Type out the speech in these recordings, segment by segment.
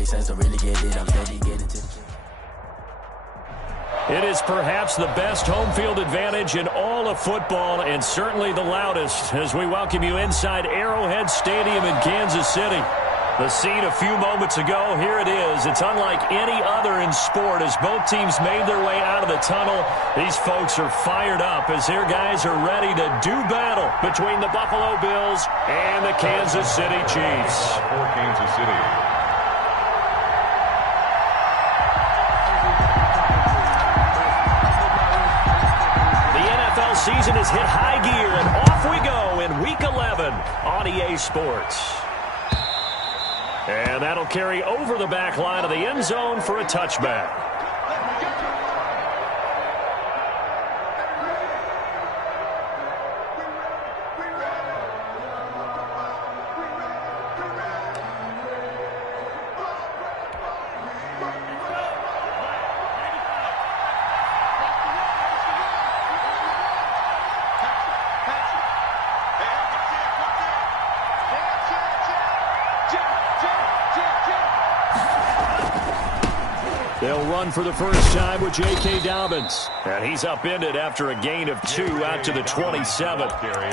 make sense to really get it. I'm steady getting to the chip. It is perhaps the best home field advantage in all of football, and certainly the loudest, as we welcome you inside Arrowhead Stadium in Kansas City. The scene a few moments ago, here it is. It's unlike any other in sport as both teams made their way out of the tunnel. These folks are fired up as their guys are ready to do battle between the Buffalo Bills and the Kansas City Chiefs. For Kansas City. Season has hit high gear, and off we go in Week 11 on EA Sports. And that'll carry over the back line of the end zone for a touchback. They'll run for the first time with J.K. Dobbins. And he's upended after a gain of 2 out to the 27.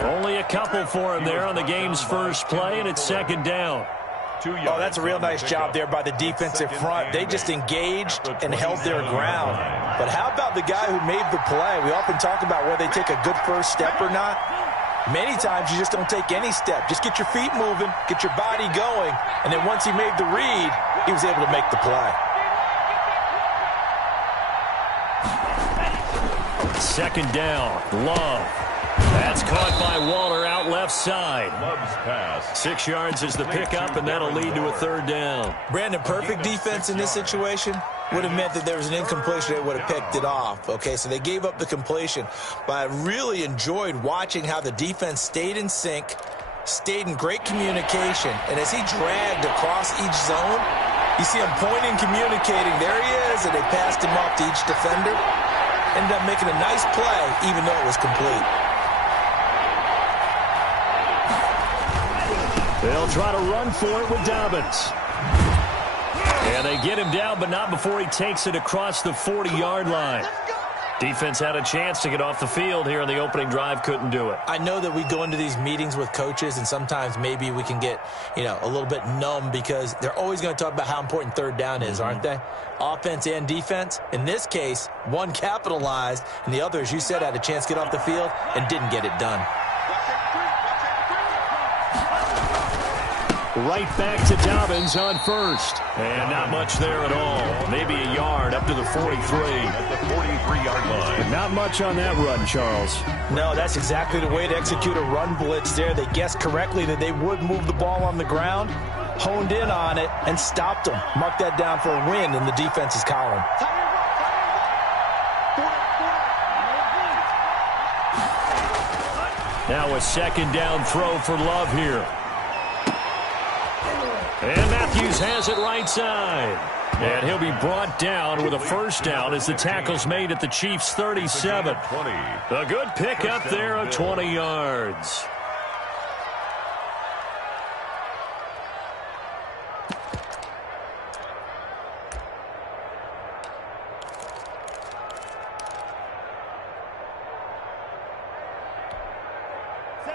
Only a couple for him there on the game's first play, and it's second down. Oh, that's a real nice job there by the defensive front. They just engaged and held their ground. But how about the guy who made the play? We often talk about whether they take a good first step or not. Many times you just don't take any step. Just get your feet moving, get your body going, and then once he made the read, he was able to make the play. Second down, Love. That's caught by Waller out left side. Love's pass. 6 yards is the pickup, and that'll lead to a third down. Brandon, perfect defense in this situation would have meant that there was an incompletion. They would have picked it off. Okay, so they gave up the completion. But I really enjoyed watching how the defense stayed in sync, stayed in great communication. And as he dragged across each zone, you see him pointing, communicating. There he is, and they passed him off to each defender. Ended up making a nice play, even though it was complete. They'll try to run for it with Dobbins. And they get him down, but not before he takes it across the 40-yard line. Defense had a chance to get off the field here in the opening drive, couldn't do it. I know that we go into these meetings with coaches, and sometimes maybe we can get, a little bit numb because they're always going to talk about how important third down is, aren't they? Offense and defense. In this case, one capitalized, and the other, as you said, had a chance to get off the field and didn't get it done. Right back to Dobbins on first. And not much there at all. Maybe a yard up to the 43. At the 43-yard line. Not much on that run, Charles. No, that's exactly the way to execute a run blitz there. They guessed correctly that they would move the ball on the ground, honed in on it, and stopped them. Mark that down for a win in the defense's column. Now a second down throw for Love here. And Matthews has it right side. And he'll be brought down with a first down as the tackle's made at the Chiefs' 37. A good pickup there of 20 yards.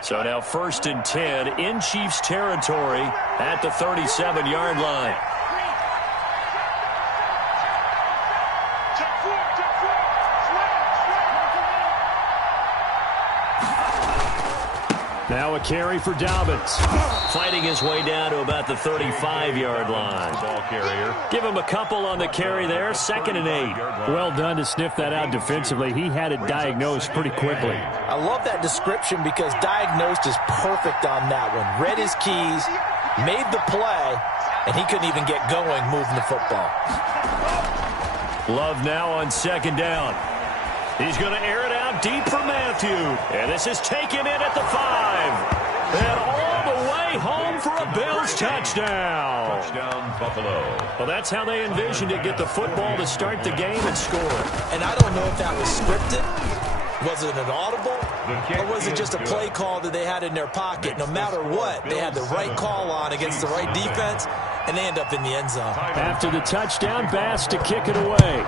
So now 1st and 10 in Chiefs territory at the 37-yard line. Now a carry for Dobbins. Fighting his way down to about the 35-yard line. Ball carrier. Give him a couple on the carry there. 2nd and 8. Well done to sniff that out defensively. He had it diagnosed pretty quickly. I love that description because diagnosed is perfect on that one. Read his keys, made the play, and he couldn't even get going moving the football. Love now on 2nd down. He's going to air it out deep for Matthew. And this is taken in at the 5. And all the way home for a Bills touchdown. Touchdown, Buffalo. Well, that's how they envisioned it. Get the football to start the game and score. And I don't know if that was scripted. Was it an audible? Or was it just a play call that they had in their pocket? No matter what, they had the right call on against the right defense, and they end up in the end zone. After the touchdown, Bass to kick it away.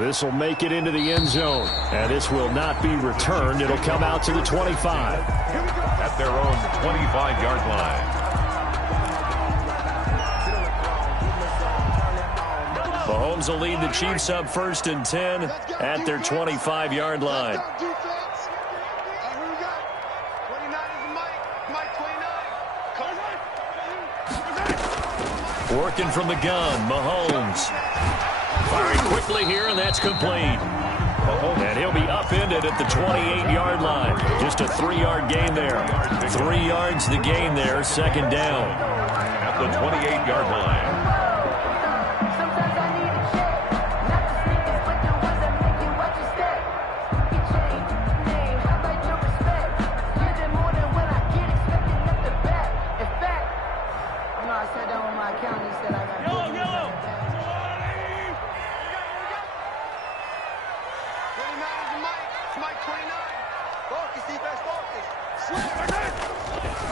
This will make it into the end zone. And this will not be returned. It'll come out to the 25. At their own 25-yard line. Mahomes will lead the Chiefs up 1st and 10 at their 25-yard line. Working from the gun, Mahomes. Firing quickly here, and that's complete. And he'll be upended at the 28-yard line. Just a 3-yard gain there. 3 yards the gain there, 2nd down. At the 28-yard line.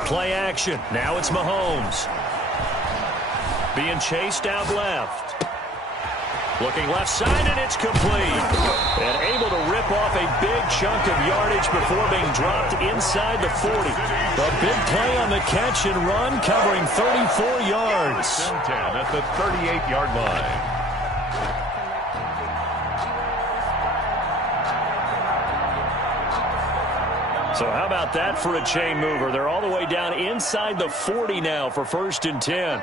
Play action. Now it's Mahomes. Being chased out left. Looking left side, and it's complete. And able to rip off a big chunk of yardage before being dropped inside the 40. The big play on the catch and run, covering 34 yards. 10 at the 38-yard line. So how about that for a chain mover? They're all the way down inside the 40 now for 1st and 10.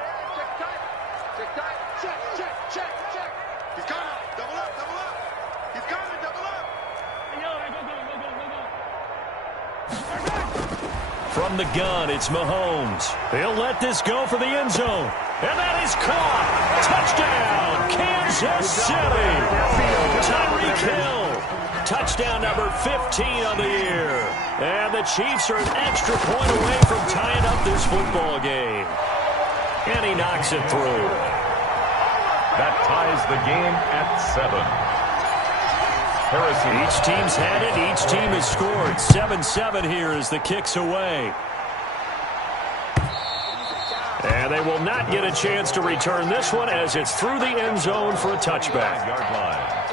From the gun, it's Mahomes. He'll let this go for the end zone. And that is caught. Touchdown, Kansas City. Tyreek Hill. Touchdown number 15 on the year. And the Chiefs are an extra point away from tying up this football game. And he knocks it through. That ties the game at 7. Harrison. Each team's had it. Each team has scored. 7-7 here as the kick's away. And they will not get a chance to return this one as it's through the end zone for a touchback. Yard line.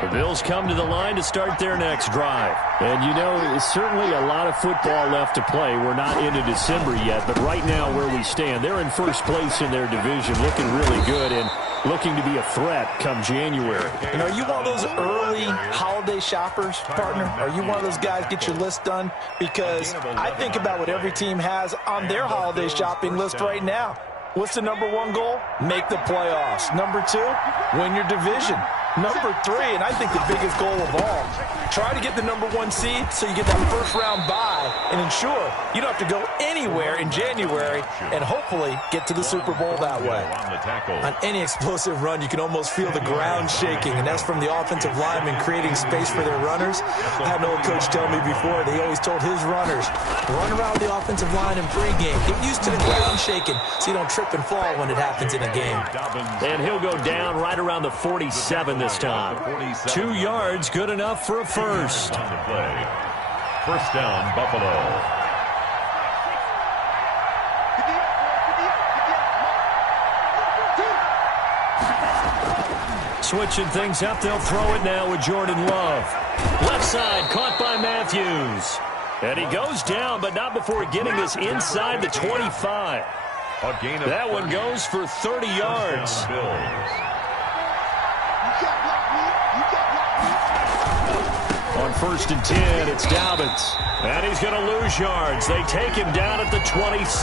The Bills come to the line to start their next drive. And, you know, there's certainly a lot of football left to play. We're not into December yet, but right now where we stand, they're in first place in their division, looking really good and looking to be a threat come January. And are you one of those early holiday shoppers, partner? Are you one of those guys get your list done? Because I think about what every team has on their holiday shopping list right now. What's the number 1 goal? Make the playoffs. Number 2, win your division. Number 3, and I think the biggest goal of all, try to get the number 1 seed so you get that first-round bye and ensure you don't have to go anywhere in January and hopefully get to the Super Bowl that way. On any explosive run, you can almost feel the ground shaking, and that's from the offensive linemen creating space for their runners. I had an old coach tell me before, they always told his runners, run around the offensive line in pregame. Get used to the ground shaking so you don't trip and fall when it happens in a game. And he'll go down right around the 47 this time. 2 yards, good enough for a first. First down, Buffalo. Switching things up, they'll throw it now with Jordan Love. Left side, caught by Matthews. And he goes down, but not before getting this inside the 25. That one goes for 30 yards. On 1st and 10, it's Dobbins. And he's going to lose yards. They take him down at the 26.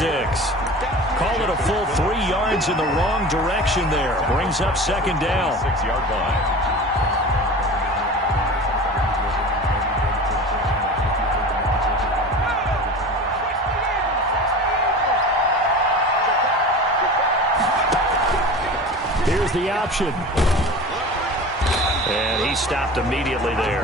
Call it a full 3 yards in the wrong direction there. Brings up 2nd down. 6-yard line. Here's the option. And he stopped immediately there.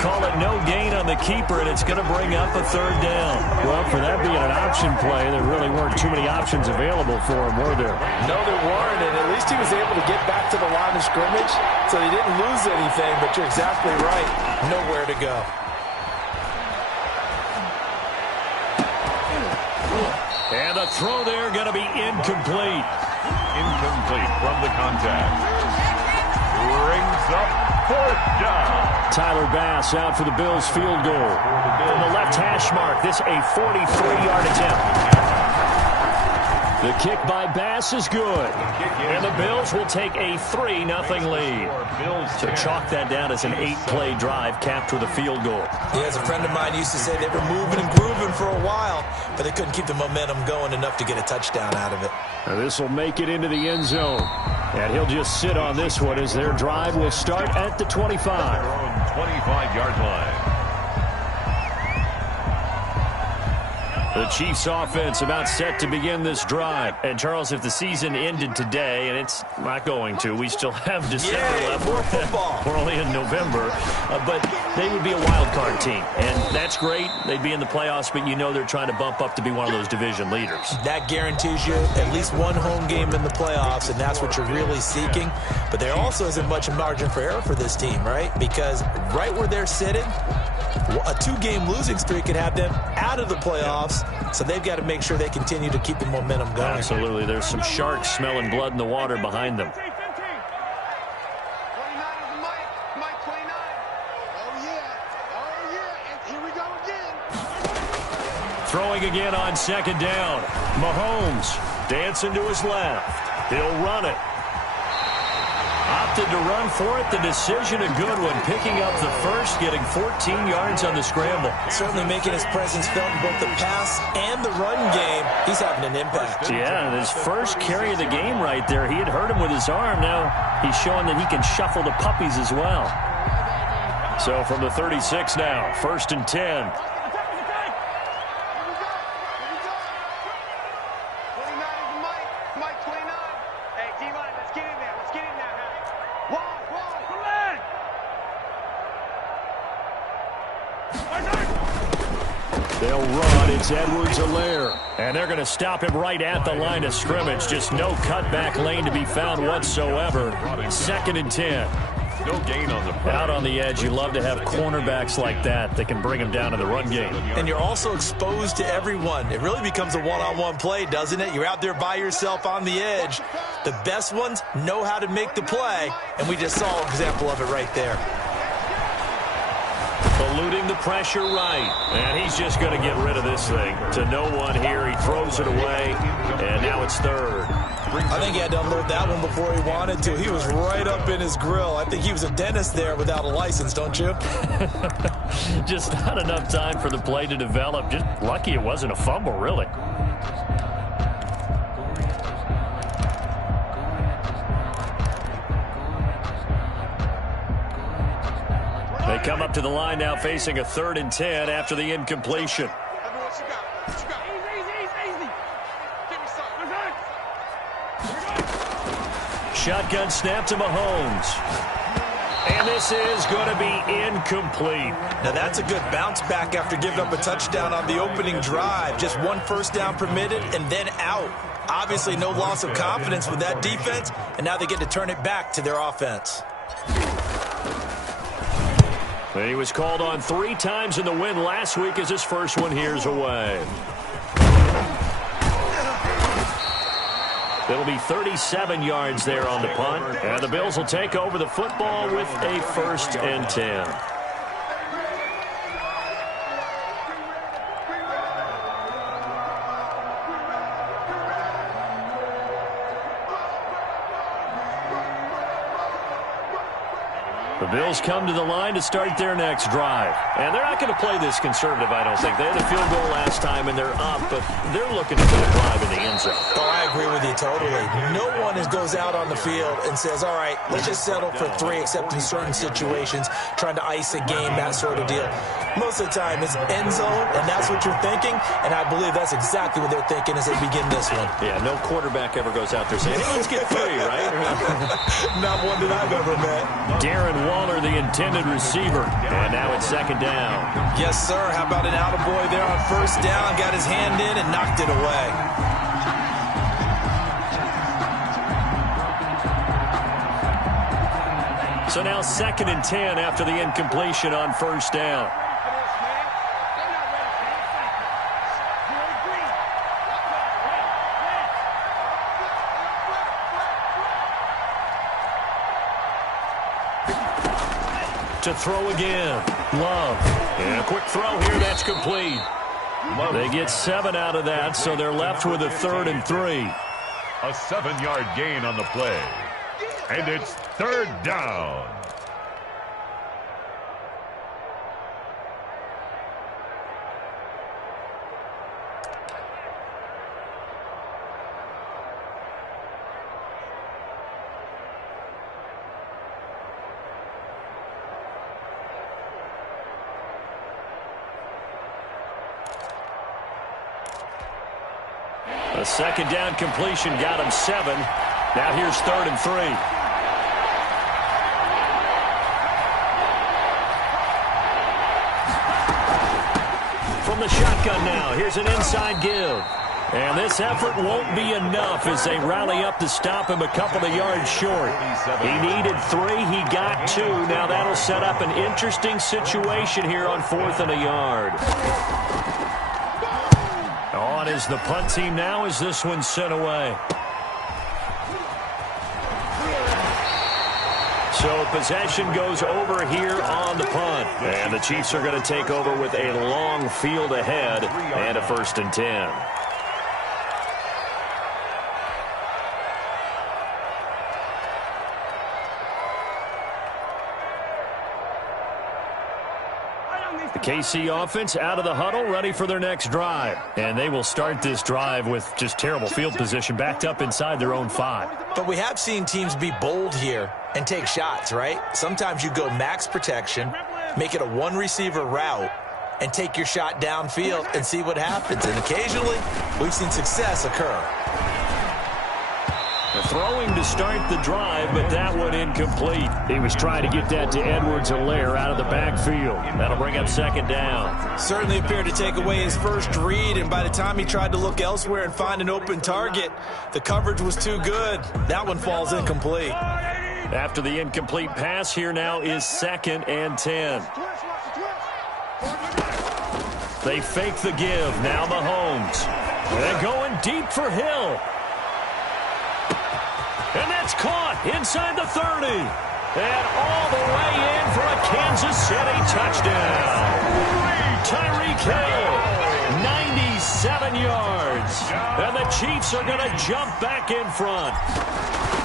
Call it no gain on the keeper, and it's going to bring up a third down. Well, for that being an option play, there really weren't too many options available for him, were there? No, there weren't, and at least he was able to get back to the line of scrimmage, so he didn't lose anything, but you're exactly right. Nowhere to go. And the throw there going to be incomplete. Incomplete from the contact. Brings up fourth down. Tyler Bass out for the Bills field goal. From the left hash mark, this a 43-yard attempt. The kick by Bass is good. And the Bills will take a 3-0 lead. So chalk that down as an 8-play drive capped with a field goal. Yeah, as a friend of mine used to say, they were moving and grooving for a while, but they couldn't keep the momentum going enough to get a touchdown out of it. This will make it into the end zone. And he'll just sit on this one as their drive will start at the 25. Their own 25-yard line. The Chiefs offense about set to begin this drive. And, Charles, if the season ended today, and it's not going to, we still have December left. More football. We're only in November. But they would be a wild card team. And that's great. They'd be in the playoffs, but you know they're trying to bump up to be one of those division leaders. That guarantees you at least one home game in the playoffs, and that's what you're really seeking. But there also isn't much margin for error for this team, right? Because right where they're sitting, a 2-game losing streak could have them out of the playoffs, so they've got to make sure they continue to keep the momentum going. Absolutely. There's some sharks smelling blood in the water behind them. Throwing again on second down. Mahomes dancing to his left. He'll run it. Opted to run for it. The decision a good one. Picking up the first, getting 14 yards on the scramble. Certainly making his presence felt in both the pass and the run game. He's having an impact. Yeah, his first carry of the game right there. He had hurt him with his arm. Now he's showing that he can shuffle the puppies as well. So from the 36 now, 1st and 10. They'll run. It's Edwards-Helaire. And they're going to stop him right at the line of scrimmage. Just no cutback lane to be found whatsoever. 2nd and 10. No gain on the play. Out on the edge, you love to have cornerbacks like that can bring him down to the run game. And you're also exposed to everyone. It really becomes a one-on-one play, doesn't it? You're out there by yourself on the edge. The best ones know how to make the play, and we just saw an example of it right there. Eluding the pressure right. And he's just going to get rid of this thing. To no one here. He throws it away. And now it's 3rd. I think he had to unload that one before he wanted to. He was right up in his grill. I think he was a dentist there without a license, don't you? Just not enough time for the play to develop. Just lucky it wasn't a fumble, really. They come up to the line now facing a 3rd and 10 after the incompletion. Shotgun snap to Mahomes. And this is going to be incomplete. Now that's a good bounce back after giving up a touchdown on the opening drive. Just 1 first down permitted and then out. Obviously no loss of confidence with that defense, and now they get to turn it back to their offense. And he was called on 3 times in the win last week as his first one here's away. It'll be 37 yards there on the punt. And the Bills will take over the football with a 1st and 10. The Bills come to the line to start their next drive. And they're not going to play this conservative, I don't think. They had a field goal last time, and they're up, but they're looking to put a drive in the end zone. Oh, I agree with you totally. No one goes out on the field and says, all right, let's just settle for 3, except in certain situations, trying to ice a game, that sort of deal. Most of the time, it's end zone, and that's what you're thinking, and I believe that's exactly what they're thinking as they begin this one. Yeah, no quarterback ever goes out there saying, hey, let's get 3, right? Not one that I've ever met. Darren Waller, the intended receiver. And now it's second down. Yes, sir. How about an attaboy there on first down? Got his hand in and knocked it away. So now 2nd and 10 after the incompletion on first down. To throw again. Love. And a quick throw here. That's complete. They get 7 out of that, so they're left with a 3rd and 3. A 7-yard gain on the play. And it's 3rd down. A 2nd down completion got him 7. Now here's 3rd and 3. From the shotgun now, here's an inside give. And this effort won't be enough as they rally up to stop him a couple of yards short. He needed 3, he got 2. Now that'll set up an interesting situation here on 4th and a yard. On is the punt team now as this one's sent away. So possession goes over here on the punt. And the Chiefs are going to take over with a long field ahead and a 1st and 10. The KC offense out of the huddle, ready for their next drive. And they will start this drive with just terrible field position, backed up inside their own 5. But we have seen teams be bold here and take shots, right? Sometimes you go max protection, make it a 1-receiver route, and take your shot downfield and see what happens. And occasionally, we've seen success occur. Throwing to start the drive, but that one incomplete. He was trying to get that to Edwards-Helaire out of the backfield. That'll bring up 2nd down. Certainly appeared to take away his first read, and by the time he tried to look elsewhere and find an open target, the coverage was too good. That one falls incomplete. After the incomplete pass, here now is 2nd and 10. They fake the give. Now Mahomes. They're going deep for Hill. And that's caught inside the 30. And all the way in for a Kansas City touchdown. Tyreek Hill, 97 yards. And the Chiefs are going to jump back in front.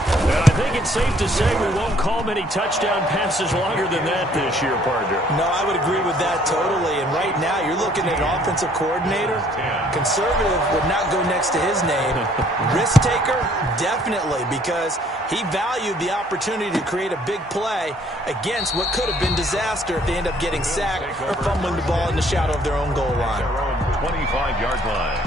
And I think it's safe to say we won't call many touchdown passes longer than that this year, partner. No, I would agree with that totally. And right now, you're looking at an offensive coordinator. Conservative would not go next to his name. Risk taker, definitely, because he valued the opportunity to create a big play against what could have been disaster if they end up getting sacked or fumbling the ball in the shadow of their own goal line. Their own 25-yard line.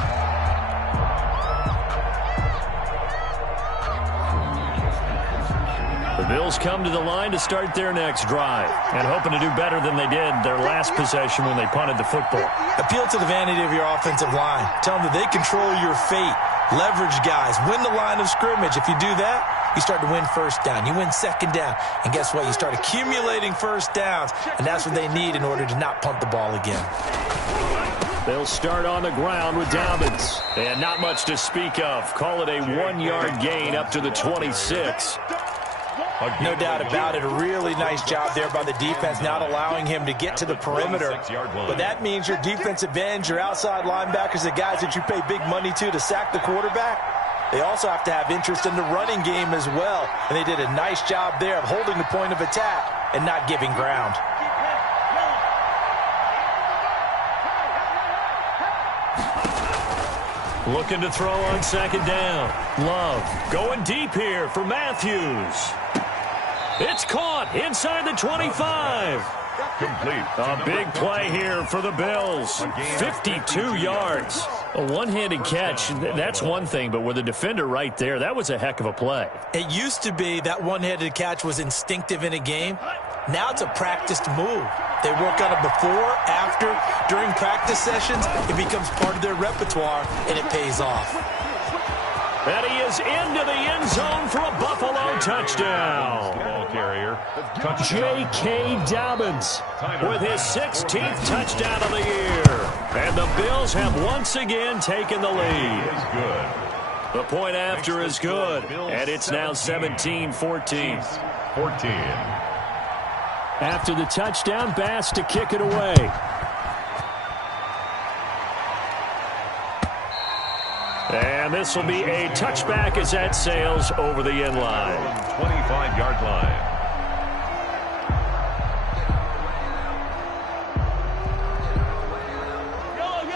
The Bills come to the line to start their next drive and hoping to do better than they did their last possession when they punted the football. Appeal to the vanity of your offensive line. Tell them that they control your fate. Leverage guys. Win the line of scrimmage. If you do that, you start to win first down. You win second down. And guess what? You start accumulating first downs. And that's what they need in order to not punt the ball again. They'll start on the ground with Dobbins. And not much to speak of. Call it a 1-yard gain up to the 26. No doubt about it. A really nice job there by the defense, not allowing him to get to the perimeter. But that means your defensive ends, your outside linebackers, the guys that you pay big money to sack the quarterback, they also have to have interest in the running game as well. And they did a nice job there of holding the point of attack and not giving ground. Looking to throw on second down. Love going deep here for Matthews. It's caught inside the 25. Complete. A big play here for the Bills. 52 yards. A one-handed catch, that's one thing, but with a defender right there, that was a heck of a play. It used to be that one-handed catch was instinctive in a game. Now it's a practiced move. They work on it before, after, during practice sessions. It becomes part of their repertoire, and it pays off. And he is into the end zone for a Buffalo touchdown. Ball carrier. J.K. Dobbins with his 16th touchdown of the year. And the Bills have once again taken the lead. Good. The point after is good, and it's now 17-14. 14. After the touchdown, Bass to kick it away. And this will be a touchback as that sails over the end line. 25-yard line.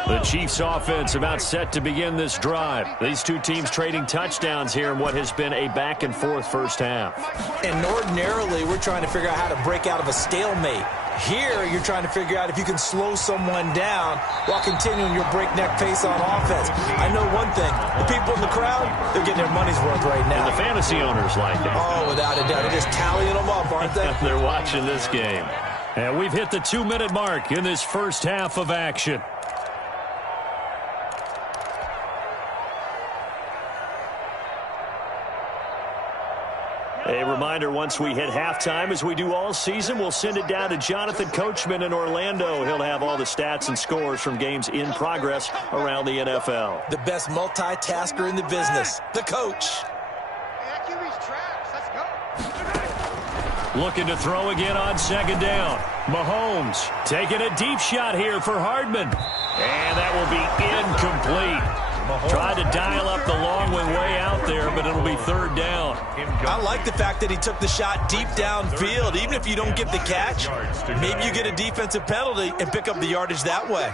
The Chiefs offense about set to begin this drive. These two teams trading touchdowns here in what has been a back-and-forth first half. And ordinarily, we're trying to figure out how to break out of a stalemate. Here, you're trying to figure out if you can slow someone down while continuing your breakneck pace on offense. I know one thing. The people in the crowd, they're getting their money's worth right now. And the fantasy owners like it. Oh, without a doubt. They're just tallying them up, aren't they? They're watching this game. And we've hit the 2-minute mark in this first half of action. A reminder, once we hit halftime, as we do all season, we'll send it down to Jonathan Coachman in Orlando. He'll have all the stats and scores from games in progress around the NFL. The best multitasker in the business, the coach. Looking to throw again on second down. Mahomes taking a deep shot here for Hardman. And that will be incomplete. Tried to dial up the long one way out there, but it'll be third down. I like the fact that he took the shot deep downfield. Even if you don't get the catch, maybe you get a defensive penalty and pick up the yardage that way.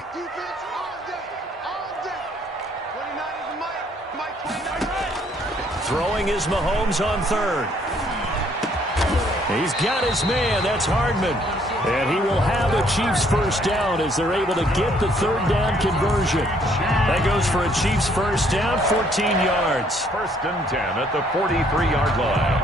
Throwing is Mahomes on third. He's got his man. That's Hardman. And he will have a Chiefs first down as they're able to get the third down conversion. That goes for a Chiefs first down, 14 yards. First and 10 at the 43-yard line.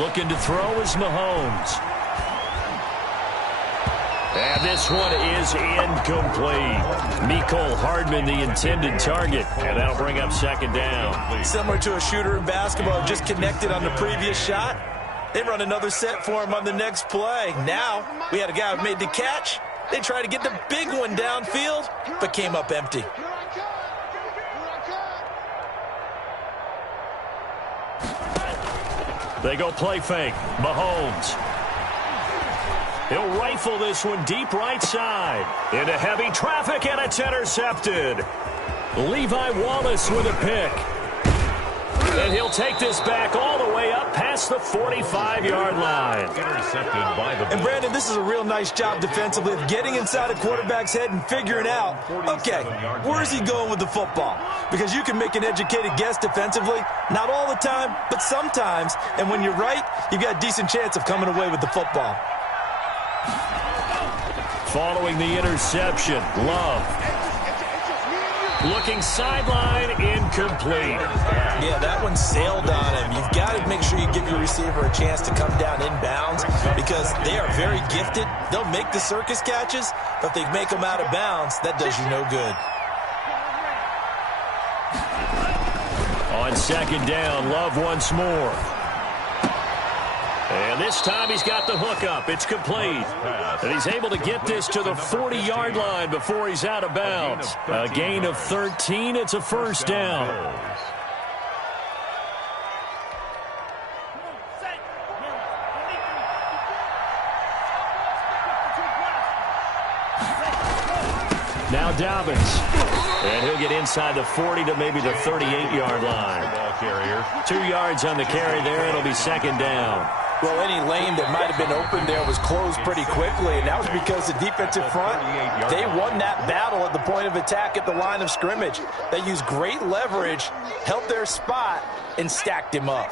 Looking to throw is Mahomes. And this one is incomplete. Mecole Hardman, the intended target. And that'll bring up second down. Similar to a shooter in basketball, just connected on the previous shot. They run another set for him on the next play. Now, we had a guy who made the catch. They tried to get the big one downfield, but came up empty. They go play fake. Mahomes. He'll rifle this one deep right side. Into heavy traffic, and it's intercepted. Levi Wallace with a pick. And he'll take this back all the way up past the 45-yard line. Intercepted by the Bills. And, Brandon, this is a real nice job defensively of getting inside a quarterback's head and figuring out, okay, where is he going with the football? Because you can make an educated guess defensively, not all the time, but sometimes. And when you're right, you've got a decent chance of coming away with the football. Following the interception, Love. Looking sideline, incomplete. Yeah, that one sailed on him. You've got to make sure you give your receiver a chance to come down inbounds because they are very gifted. They'll make the circus catches, but if they make them out of bounds, that does you no good. On second down, Love once more. And this time he's got the hook up. It's complete. And he's able to get this to the 40-yard line before he's out of bounds. A gain of 13. It's a first down. Now now Dobbins. And he'll get inside the 40 to maybe the 38-yard line. Ball carrier. 2 yards on the carry there. It'll be second down. Well, any lane that might have been open there was closed pretty quickly, and that was because the defensive front, they won that battle at the point of attack at the line of scrimmage. They used great leverage, held their spot, and stacked him up.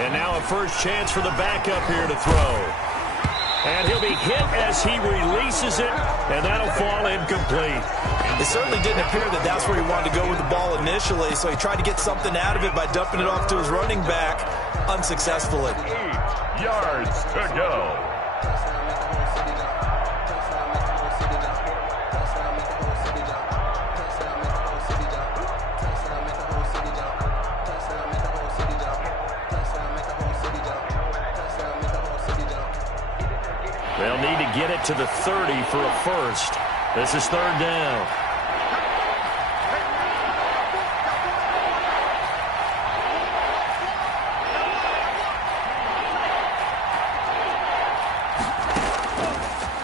And now a first chance for the backup here to throw. And he'll be hit as he releases it, and that'll fall incomplete. It certainly didn't appear that that's where he wanted to go with the ball initially, so he tried to get something out of it by dumping it off to his running back unsuccessfully. 8 yards to go. They'll need to get it to the 30 for a first. This is third down.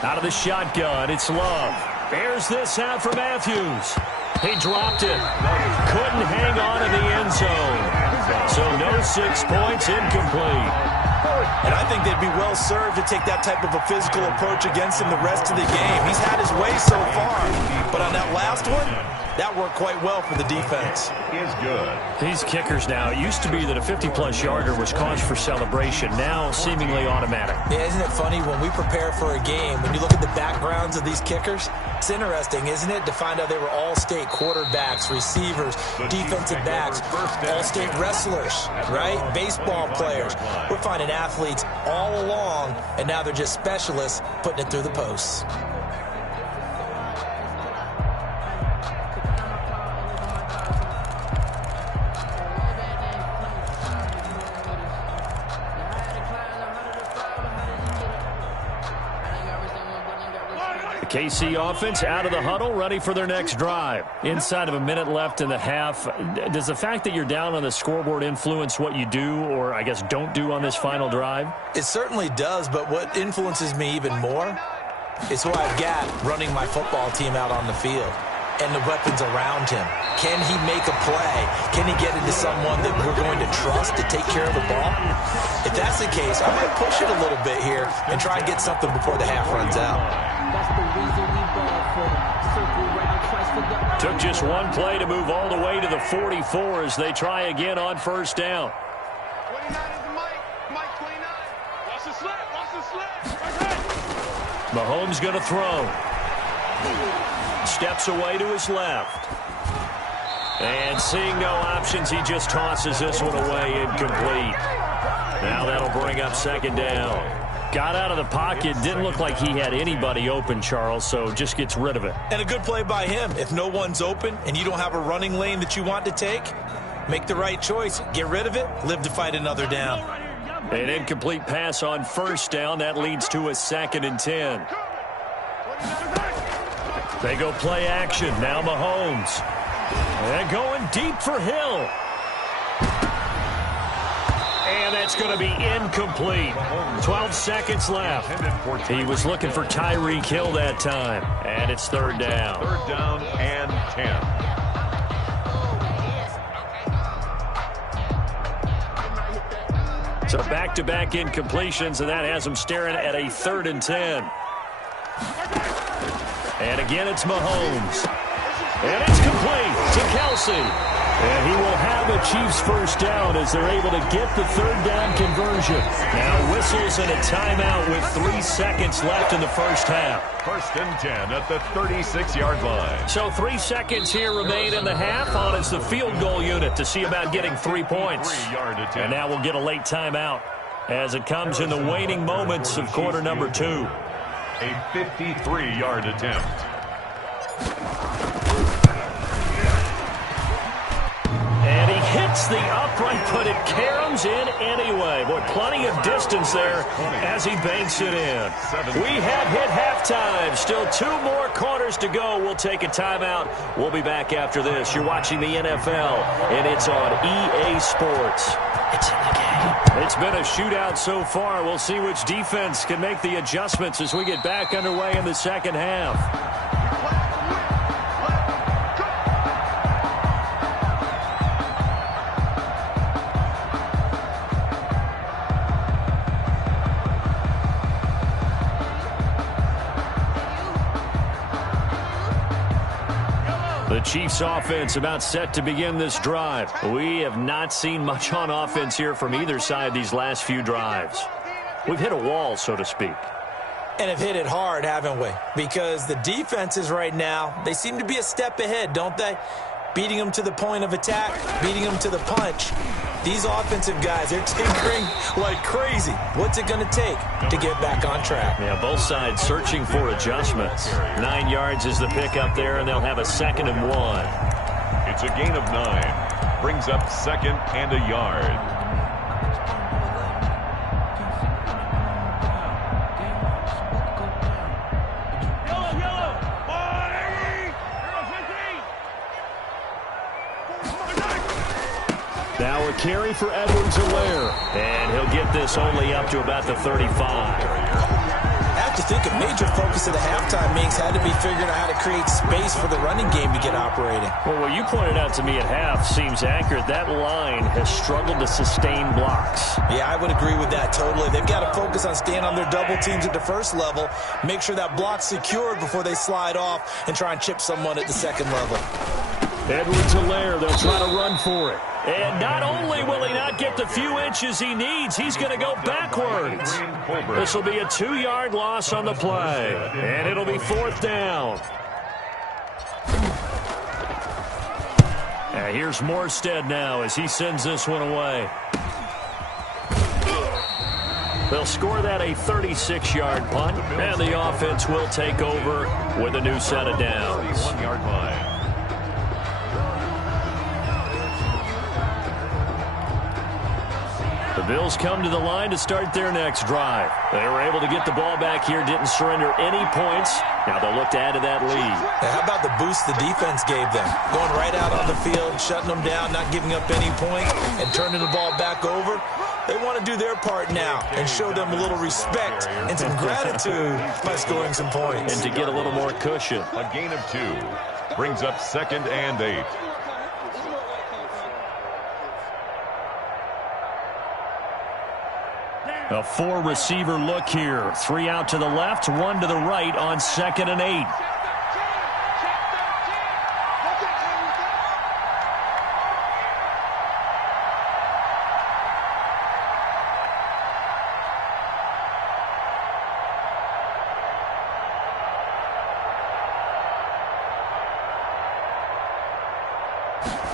Out of the shotgun, it's Love. Bears this out for Matthews. He dropped it. Couldn't hang on in the end zone. So no 6 points, incomplete. And I think they'd be well served to take that type of a physical approach against him the rest of the game. He's had his way so far, but on that last one, that worked quite well for the defense. Is good. These kickers now, it used to be that a 50-plus yarder was cause for celebration. Now seemingly automatic. Yeah, isn't it funny when we prepare for a game, when you look at the backgrounds of these kickers, it's interesting, isn't it, to find out they were all-state quarterbacks, receivers, defensive backs, all-state wrestlers, right? Baseball players. We're finding athletes all along, and now they're just specialists putting it through the posts. KC offense out of the huddle, ready for their next drive. Inside of a minute left in the half, does the fact that you're down on the scoreboard influence what you do, or I guess don't do on this final drive? It certainly does, but what influences me even more is who I've got running my football team out on the field and the weapons around him. Can he make a play? Can he get into someone that we're going to trust to take care of the ball? If that's the case, I might push it a little bit here and try and get something before the half runs out. Took just one play to move all the way to the 44 as they try again on first down. 29 is the Mike 29. Watch the slip. Mahomes going to throw. Steps away to his left. And seeing no options, he just tosses this one away incomplete. Now that'll bring up second down. Got out of the pocket, didn't look like he had anybody open, Charles, so just gets rid of it. And a good play by him. If no one's open and you don't have a running lane that you want to take, make the right choice. Get rid of it, live to fight another down. An incomplete pass on first down. That leads to a 2nd and 10. They go play action. Now Mahomes. And going deep for Hill. And that's going to be incomplete. 12 seconds left. He was looking for Tyreek Hill that time. And it's third down. Third down and 10. So back-to-back incompletions, and that has him staring at a 3rd and 10. And again, it's Mahomes. And it's complete to Kelsey. And he will have a Chiefs first down as they're able to get the third down conversion. Now whistles and a timeout with 3 seconds left in the first half. 1st and 10 at the 36-yard line. So 3 seconds here remain in the half on as the field goal unit to see about getting 3 points. 3-yard attempt. And now we'll get a late timeout as it comes in the waning moments of quarter number 2. A 53-yard attempt. And he hit hits the upright, but it caroms in anyway. Boy, plenty of distance there as he banks it in. We have hit halftime. Still 2 more quarters to go. We'll take a timeout. We'll be back after this. You're watching the NFL, and it's on EA Sports. It's in the game. It's been a shootout so far. We'll see which defense can make the adjustments as we get back underway in the second half. The Chiefs offense about set to begin this drive. We have not seen much on offense here from either side these last few drives. We've hit a wall, so to speak. And have hit it hard, haven't we? Because the defenses right now, they seem to be a step ahead, don't they? Beating them to the point of attack, beating them to the punch. These offensive guys, they're tinkering like crazy. What's it going to take to get back on track? Yeah, both sides searching for adjustments. 9 yards is the pickup there, and they'll have a 2nd and 1. It's a gain of 9. Brings up 2nd and a yard. Now a carry for Edwards-Helaire. And he'll get this only up to about the 35. I have to think a major focus of the halftime meetings had to be figuring out how to create space for the running game to get operating. Well, what you pointed out to me at half seems accurate. That line has struggled to sustain blocks. Yeah, I would agree with that totally. They've got to focus on staying on their double teams at the first level, make sure that block's secured before they slide off and try and chip someone at the second level. Edwards-Helaire, they'll try to run for it. And not only will he not get the few inches he needs, he's going to go backwards. This will be a 2-yard loss on the play. And it'll be 4th down. And here's Morstead now as he sends this one away. They'll score that a 36-yard punt, and the offense will take over with a new set of downs. 1-yard line. The Bills come to the line to start their next drive. They were able to get the ball back here, didn't surrender any points. Now they'll look to add to that lead. Now, how about the boost the defense gave them? Going right out on the field, shutting them down, not giving up any points, and turning the ball back over. They want to do their part now and show them a little respect and some gratitude by scoring some points. And to get a little more cushion. A gain of 2. Brings up 2nd and 8. A 4-receiver look here. 3 out to the left, 1 to the right on 2nd and 8.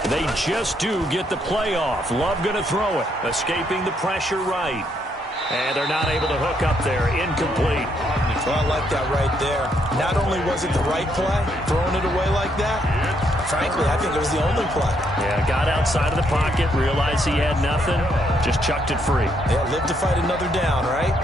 They just do get the play off. Love going to throw it. Escaping the pressure right. And they're not able to hook up there. Incomplete. Well, I like that right there. Not only was it the right play, throwing it away like that, frankly, I think it was the only play. Yeah, got outside of the pocket, realized he had nothing, just chucked it free. Yeah, live to fight another down, right?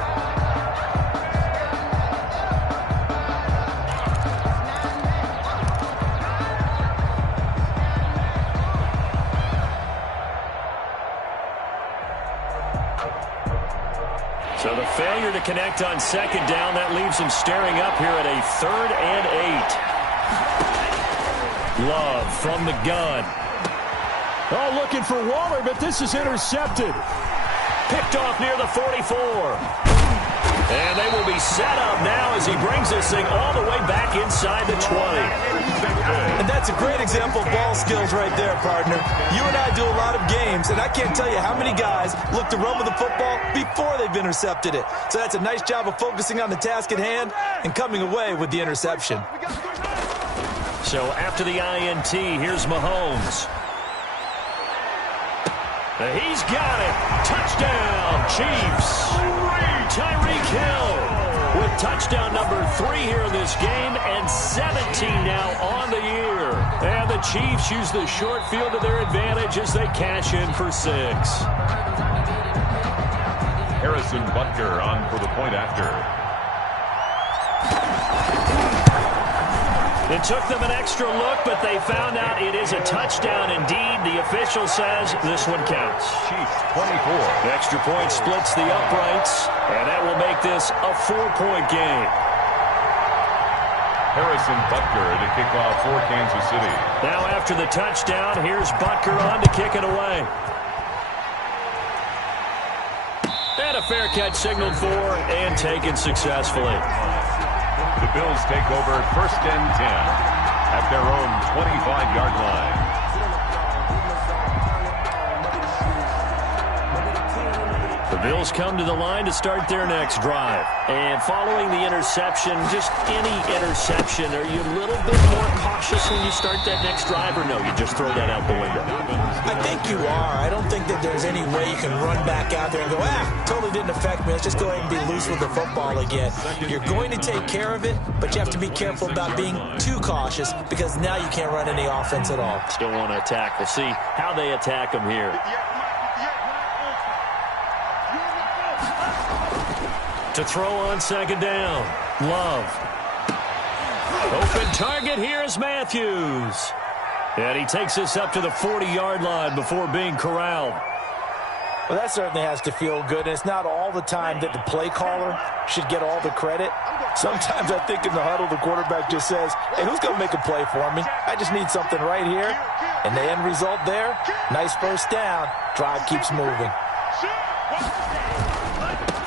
So the failure to connect on 2nd down, that leaves him staring up here at a 3rd and 8. Love from the gun. Oh, looking for Waller, but this is intercepted. Picked off near the 44. And they will be set up now as he brings this thing all the way back inside the 20. And that's a great example of ball skills right there, partner. You and I do a lot of games, and I can't tell you how many guys look to run with the football before they've intercepted it. So that's a nice job of focusing on the task at hand and coming away with the interception. So after the INT, here's Mahomes. He's got it. Touchdown, Chiefs. Tyreek Hill with touchdown number 3 here in this game and 17 now on the year. And the Chiefs use the short field to their advantage as they cash in for 6. Harrison Butker on for the point after. It took them an extra look, but they found out it is a touchdown indeed. The official says this one counts. Chiefs 24. The extra point splits the uprights, and that will make this a 4-point game. Harrison Butker to kick off for Kansas City. Now after the touchdown, here's Butker on to kick it away. And a fair catch signaled for and taken successfully. The Bills take over 1st and 10 at their own 25-yard line. The Bills come to the line to start their next drive. And following the interception, just any interception, are you a little bit more cautious when you start that next drive, or no, you just throw that out the window? I think you are. I don't think that there's any way you can run back out there and go, totally didn't affect me. Let's just go ahead and be loose with the football again. You're going to take care of it, but you have to be careful about being too cautious because now you can't run any offense at all. Still want to attack. We'll see how they attack them here. To throw on 2nd down. Love. Open target here is Matthews. And he takes us up to the 40-yard line before being corralled. Well, that certainly has to feel good. And it's not all the time that the play caller should get all the credit. Sometimes I think in the huddle, the quarterback just says, hey, who's going to make a play for me? I just need something right here. And the end result there, nice 1st down. Drive keeps moving.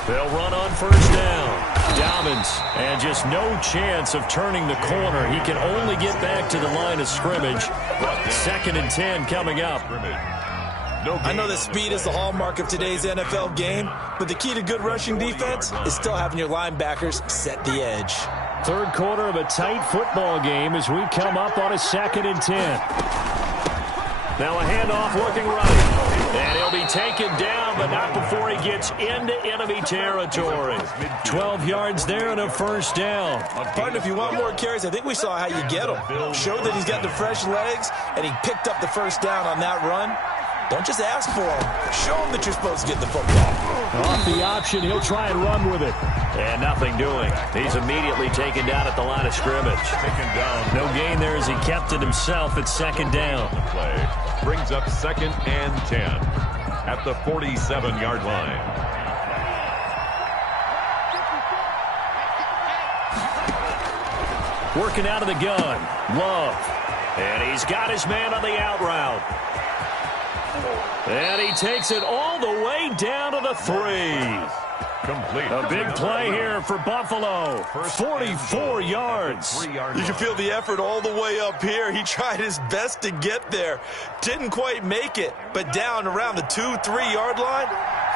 They'll run on 1st down. Dobbins, and just no chance of turning the corner. He can only get back to the line of scrimmage. 2nd and 10 coming up. I know that speed is the hallmark of today's NFL game, but the key to good rushing defense is still having your linebackers set the edge. 3rd quarter of a tight football game as we come up on a 2nd and 10. Now a handoff looking right. And he'll be taken down, but not before he gets into enemy territory. 12 yards there and a 1st down. Partner, if you want more carries, I think we saw how you get him. Showed that he's got the fresh legs, and he picked up the 1st down on that run. Don't just ask for him. Show him that you're supposed to get the football. Off the option, he'll try and run with it. And nothing doing. He's immediately taken down at the line of scrimmage. Taken down. No gain there as he kept it himself at 2nd down. The play brings up 2nd and 10 at the 47-yard line. Working out of the gun. Love. And he's got his man on the out route. And he takes it all the way down to the 3. Complete. A big play here for Buffalo. 44 yards. You can feel the effort all the way up here. He tried his best to get there. Didn't quite make it, but down around the 2-3 yard line,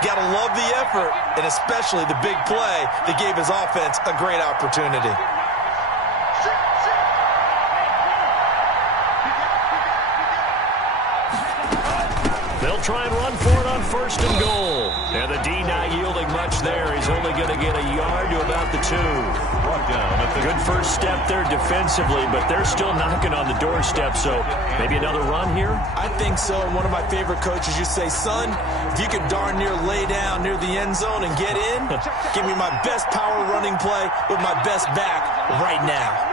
got to love the effort, and especially the big play that gave his offense a great opportunity. They'll try and run for it on 1st and goal. And the D not yielding much there. He's only going to get a yard to about the 2. Brought down at the Good first step there defensively, but they're still knocking on the doorstep, so maybe another run here? I think so. One of my favorite coaches used to say, son, if you can darn near lay down near the end zone and get in, give me my best power running play with my best back right now.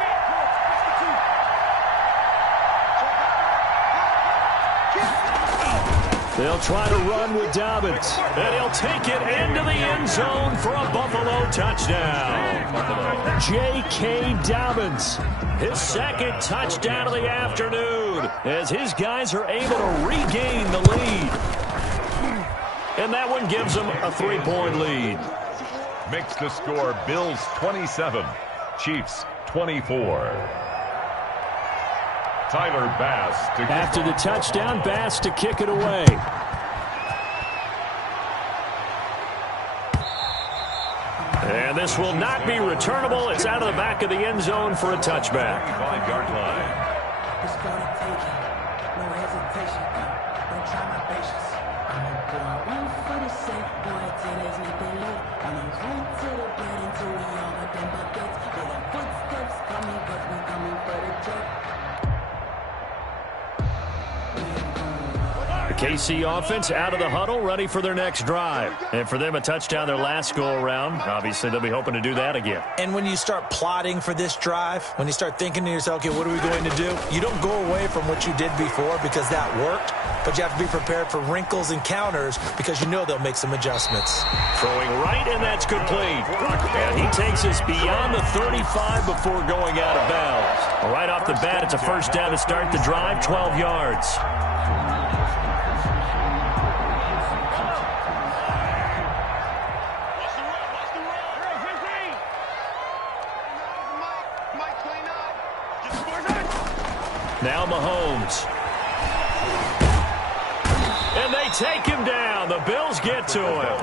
They'll try to run with Dobbins, and he'll take it into the end zone for a Buffalo touchdown. J.K. Dobbins, his 2nd touchdown of the afternoon, as his guys are able to regain the lead. And that one gives them a 3-point lead. makes the score Bills 27, Chiefs 24. Tyler Bass to after the touchdown, Bass to kick it away. And this will not be returnable. It's out of the back of the end zone for a touchback. 5-yard line. KC offense out of the huddle, ready for their next drive. And for them, a touchdown their last go-around. Obviously, they'll be hoping to do that again. And when you start plotting for this drive, when you start thinking to yourself, okay, what are we going to do? You don't go away from what you did before because that worked, but you have to be prepared for wrinkles and counters because you know they'll make some adjustments. Throwing right, and that's complete. And he takes us beyond the 35 before going out of bounds. Right off the bat, it's a first down to start the drive, 12 yards. Now Mahomes. And they take him down. The Bills get to him.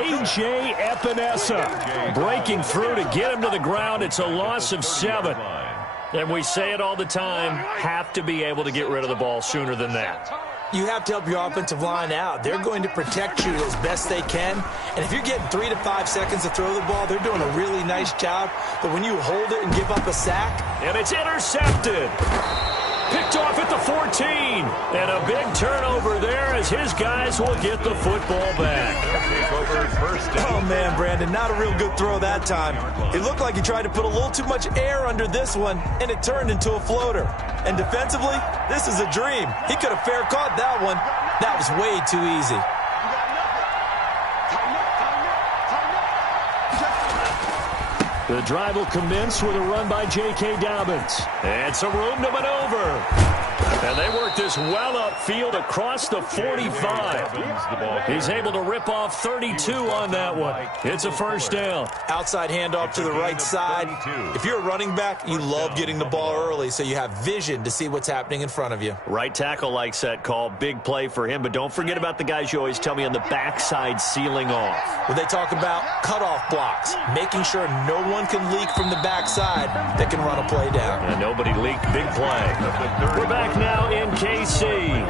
A.J. Epinesa breaking through to get him to the ground. It's a loss of 7. And we say it all the time, have to be able to get rid of the ball sooner than that. You have to help your offensive line out. They're going to protect you as best they can. And if you're getting 3 to 5 seconds to throw the ball, they're doing a really nice job. But when you hold it and give up a sack. And it's intercepted. Picked off at the 14. And a big turnover there as his guys will get the football back. Oh, man, Brandon, not a real good throw that time. It looked like he tried to put a little too much air under this one, and it turned into a floater. And defensively, this is a dream. He could have fair caught that one. That was way too easy. The drive will commence with a run by J.K. Dobbins. And some room to maneuver. And they work this well upfield across the 45. He's able to rip off 32 on that one. It's a first down. Outside handoff to the right side. If you're a running back, you love getting the ball early so you have vision to see what's happening in front of you. Right tackle likes that call. Big play for him. But don't forget about the guys you always tell me on the backside sealing off. When they talk about cutoff blocks, making sure no one can leak from the backside that can run a play down. And nobody leaked. Big play. We're back now in KC.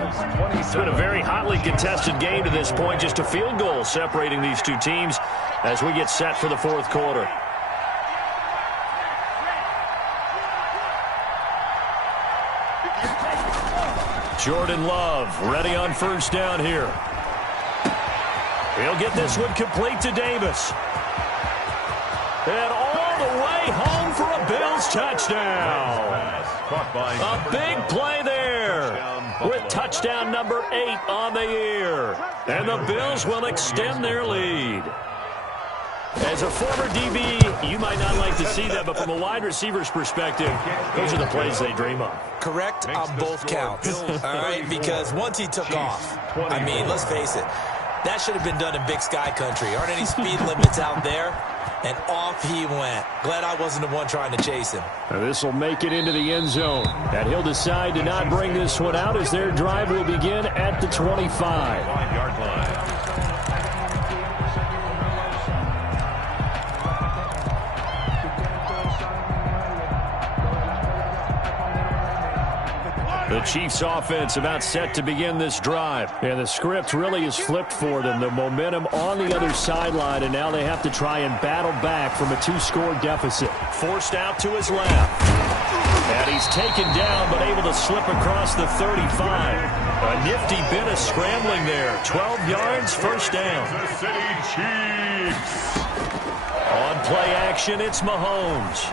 It's been a very hotly contested game to this point. Just a field goal separating these two teams as we get set for the fourth quarter. Jordan Love ready on first down here. He'll get this one complete to Davis. And all the way home for a Bills touchdown. A big play there with touchdown number 8 on the year. And the Bills will extend their lead. As a former DB, you might not like to see that, but from a wide receiver's perspective, those are the plays they dream of. Correct on both counts. All right, because once he took off, I mean, let's face it, that should have been done in Big Sky Country. Aren't any speed limits out there? And off he went. Glad I wasn't the one trying to chase him. This will make it into the end zone. And he'll decide to not bring this one out as their drive will begin at the 25-yard line. The Chiefs offense about set to begin this drive. And the script really is flipped for them. The momentum on the other sideline, and now they have to try and battle back from a 2-score deficit. Forced out to his left. And he's taken down but able to slip across the 35. A nifty bit of scrambling there. 12 yards, first down. Kansas City Chiefs. On play action, it's Mahomes.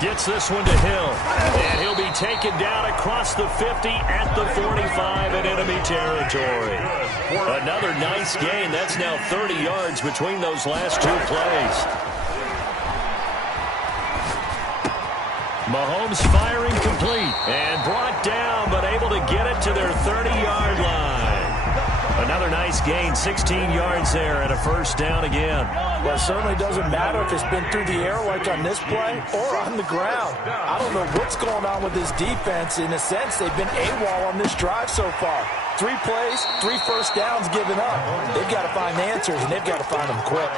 Gets this one to Hill. And he'll be taken down across the 50 at the 45 in enemy territory. Another nice gain. That's now 30 yards between those last two plays. Mahomes firing complete. And brought down, but able to get it to their 30-yard line. Another nice gain, 16 yards there, and a first down again. Well, it certainly doesn't matter if it's been through the air like on this play or on the ground. I don't know what's going on with this defense. In a sense, they've been AWOL on this drive so far. 3 plays, 3 first downs given up. They've got to find answers, and they've got to find them quick.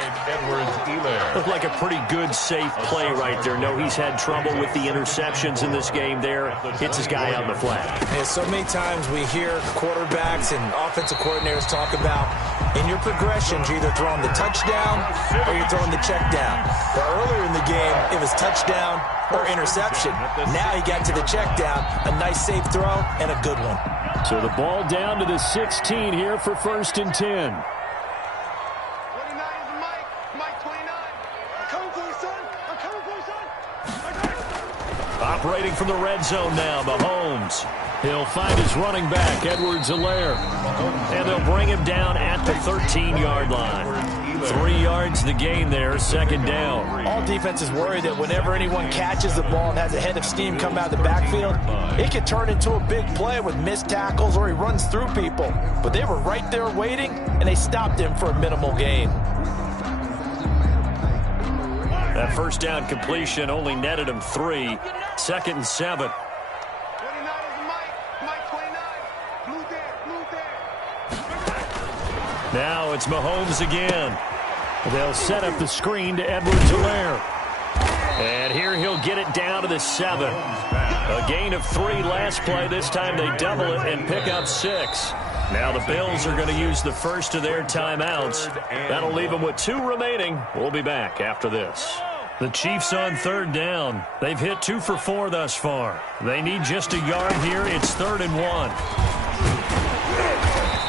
Looked like a pretty good, safe play right there. No, he's had trouble with the interceptions in this game there. Hits his guy on the flat. And so many times we hear quarterbacks and offensive coordinators talk about In your progressions, you're either throwing the touchdown or you're throwing the check down. But earlier in the game, it was touchdown or interception. Now he got to the check down, a nice safe throw, and a good one. So the ball down to the 16 here for 1st and 10. 29 is Mike. Mike 29. I'm coming for you, son. I'm coming for you, son. Operating from the red zone now, Mahomes. He'll find his running back, Edwards-Helaire. And they'll bring him down at the 13-yard line. 3 yards the gain there, 2nd down. All defenses worry that whenever anyone catches the ball and has a head of steam come out of the backfield, it can turn into a big play with missed tackles or he runs through people. But they were right there waiting, and they stopped him for a minimal gain. That 1st down completion only netted him 3. 2nd and 7. 29 is Mike. Mike 29. Blue there. Blue there. Now it's Mahomes again. They'll set up the screen to Edwards-Helaire. And here he'll get it down to the 7. A gain of 3 last play. This time they double it and pick up 6. Now the Bills are going to use the first of their timeouts. That'll leave them with 2 remaining. We'll be back after this. The Chiefs on 3rd down. They've hit 2 for 4 thus far. They need just a yard here. It's 3rd and 1.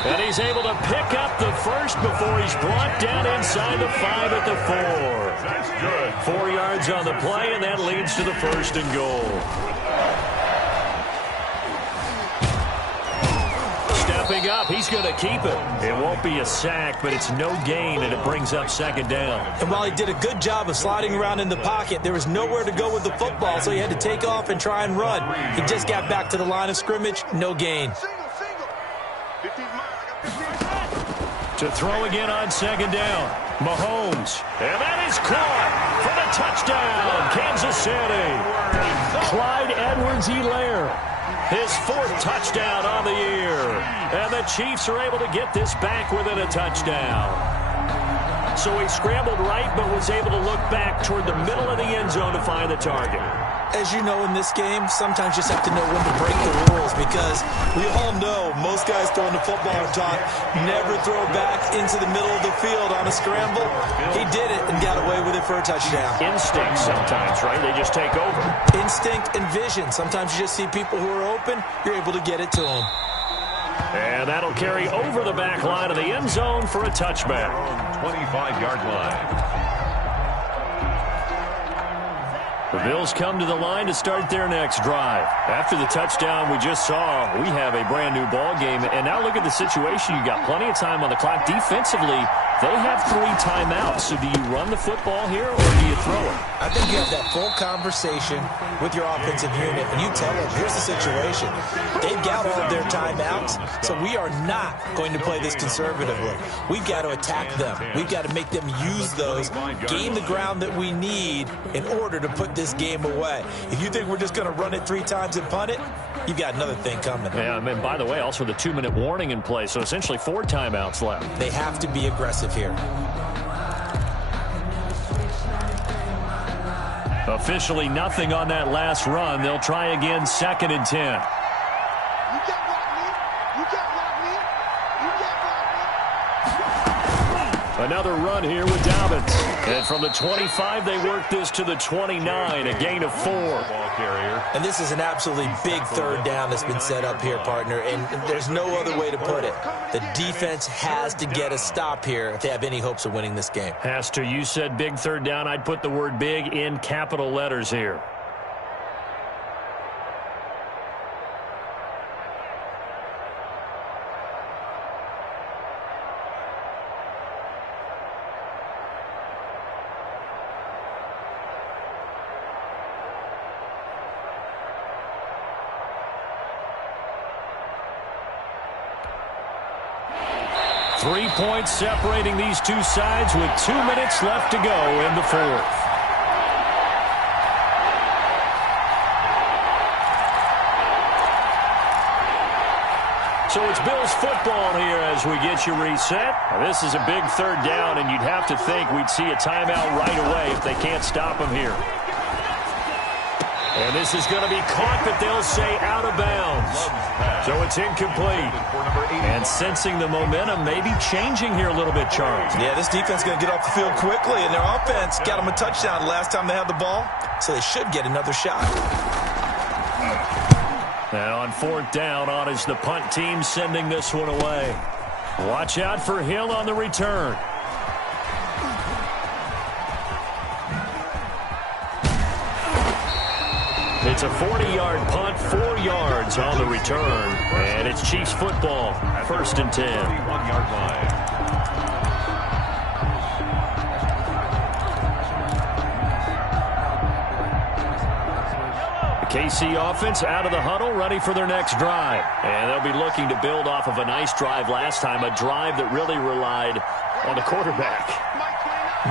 And he's able to pick up the first before he's brought down inside the 5 at the 4. 4 yards on the play, and that leads to the 1st and goal. Stepping up, he's going to keep it. It won't be a sack, but it's no gain, and it brings up 2nd down. And while he did a good job of sliding around in the pocket, there was nowhere to go with the football, so he had to take off and try and run. He just got back to the line of scrimmage, no gain. Single. 15 miles. To throw again on 2nd down. Mahomes. And that is caught for the touchdown, Kansas City. Clyde Edwards-Helaire. His 4th touchdown on the year. And the Chiefs are able to get this back within a touchdown. So he scrambled right, but was able to look back toward the middle of the end zone to find the target. As you know, in this game, sometimes you just have to know when to break the rules, because we all know most guys throwing the football are taught never throw back into the middle of the field on a scramble. He did it and got away with it for a touchdown. Instinct sometimes, right? They just take over. Instinct and vision. Sometimes you just see people who are open, you're able to get it to them. And that'll carry over the back line of the end zone for a touchback. 25-yard line. The Bills come to the line to start their next drive. After the touchdown we just saw, we have a brand-new ball game. And now look at the situation. You got plenty of time on the clock. Defensively, they have 3 timeouts. So do you run the football here or do you throw it? I think you have that full conversation with your offensive unit, and you tell them, here's the situation. They've got all of their timeouts, so we are not going to play this conservatively. We've got to attack them. We've got to make them use those, gain the ground that we need in order to put this game away. If you think we're just going to run it 3 times and punt it, you've got another thing coming. Yeah, and by the way, also the 2-minute warning in play, so essentially 4 timeouts left. They have to be aggressive here. Officially nothing on that last run. They'll try again, 2nd and 10. You can't block me. You can't block me. You can't block me. Another run here with Dobbins. And from the 25, they work this to the 29, a gain of 4. Ball carrier. And this is an absolutely big 3rd down that's been set up here, partner, and there's no other way to put it. The defense has to get a stop here if they have any hopes of winning this game. Has to. You said big 3rd down. I'd put the word big in capital letters here. Three points separating these two sides with 2 minutes left to go in the 4th. So it's Bills football here as we get you reset. Now this is a big 3rd down, and you'd have to think we'd see a timeout right away if they can't stop them here. And this is going to be caught, but they'll say out of bounds. So it's incomplete. And sensing the momentum maybe changing here a little bit, Charles. Yeah, this defense is going to get off the field quickly, and their offense got them a touchdown last time they had the ball, so they should get another shot. And on fourth down, on is the punt team sending this one away. Watch out for Hill on the return. It's a 40-yard punt, 4 yards on the return. And it's Chiefs football, 1st and 10. 31-yard line. KC offense out of the huddle, ready for their next drive. And they'll be looking to build off of a nice drive last time, a drive that really relied on the quarterback.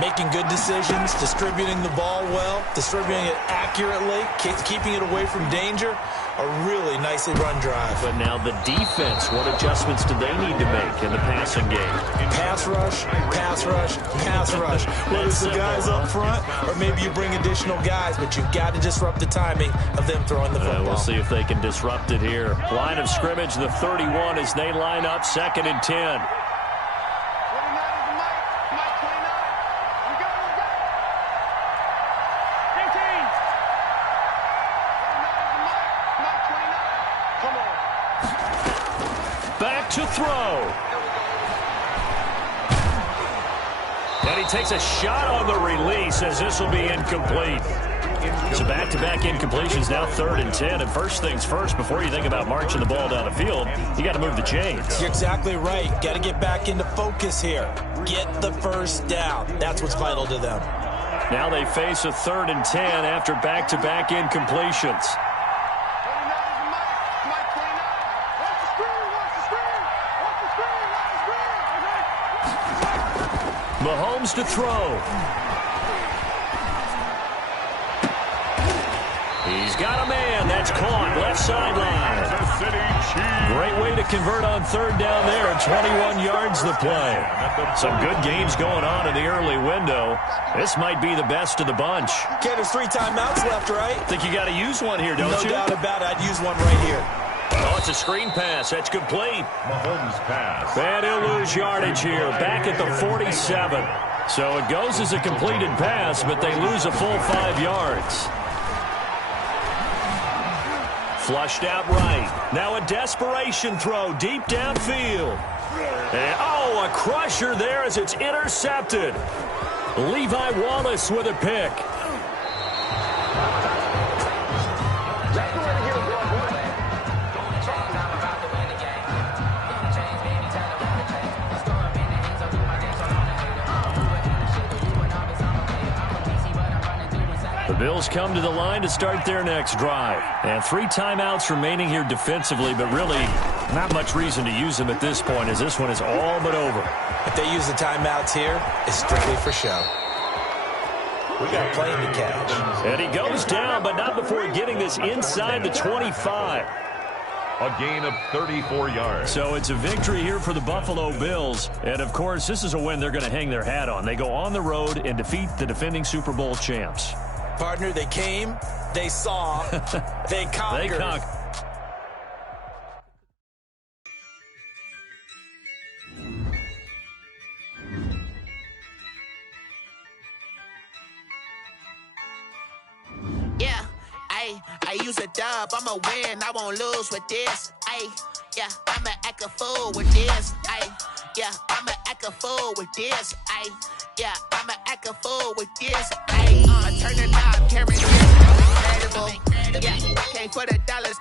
Making good decisions, distributing the ball well, distributing it accurately, keeping it away from danger. A really nicely run drive. But now the defense, what adjustments do they need to make in the passing game? Pass rush, pass rush, pass rush. Whether it's the guys up front or maybe you bring additional guys, but you've got to disrupt the timing of them throwing the football. We'll see if they can disrupt it here. Line of scrimmage, the 31 as they line up, 2nd and 10. Back to throw. And he takes a shot on the release as this will be incomplete. So back-to-back incompletions, now 3rd and 10. And first things first, before you think about marching the ball down the field, you got to move the chains. You're exactly right. Got to get back into focus here. Get the first down. That's what's vital to them. Now they face a 3rd and 10 after back-to-back incompletions. Mahomes to throw. He's got a man. That's caught. Left sideline. Great way to convert on 3rd down there. 21 yards the play. Some good games going on in the early window. This might be the best of the bunch. Okay, there's 3 timeouts left, right? Think you got to use one here, don't you? No doubt about it. I'd use one right here. Oh, it's a screen pass. That's complete. Mahomes pass. And he'll lose yardage here. Back at the 47. So it goes as a completed pass, but they lose a full 5 yards. Flushed out right. Now a desperation throw deep downfield. And, a crusher there as it's intercepted. Levi Wallace with a pick. The Bills come to the line to start their next drive. And 3 timeouts remaining here defensively, but really not much reason to use them at this point as this one is all but over. If they use the timeouts here, it's strictly for show. We got a plane to catch. And he goes down, but not before getting this inside the 25. A gain of 34 yards. So it's a victory here for the Buffalo Bills. And, of course, this is a win they're going to hang their hat on. They go on the road and defeat the defending Super Bowl champs. Partner, they came, they saw, they conquered. They conquered. Yeah, I use a dub, I'ma win, I won't lose with this. Yeah, I'ma act a fool with this. Yeah, I'ma act a fool with this. Yeah, I'ma act a fool with this. Turn the knob, carry this, incredible. Yeah, came for the dollars.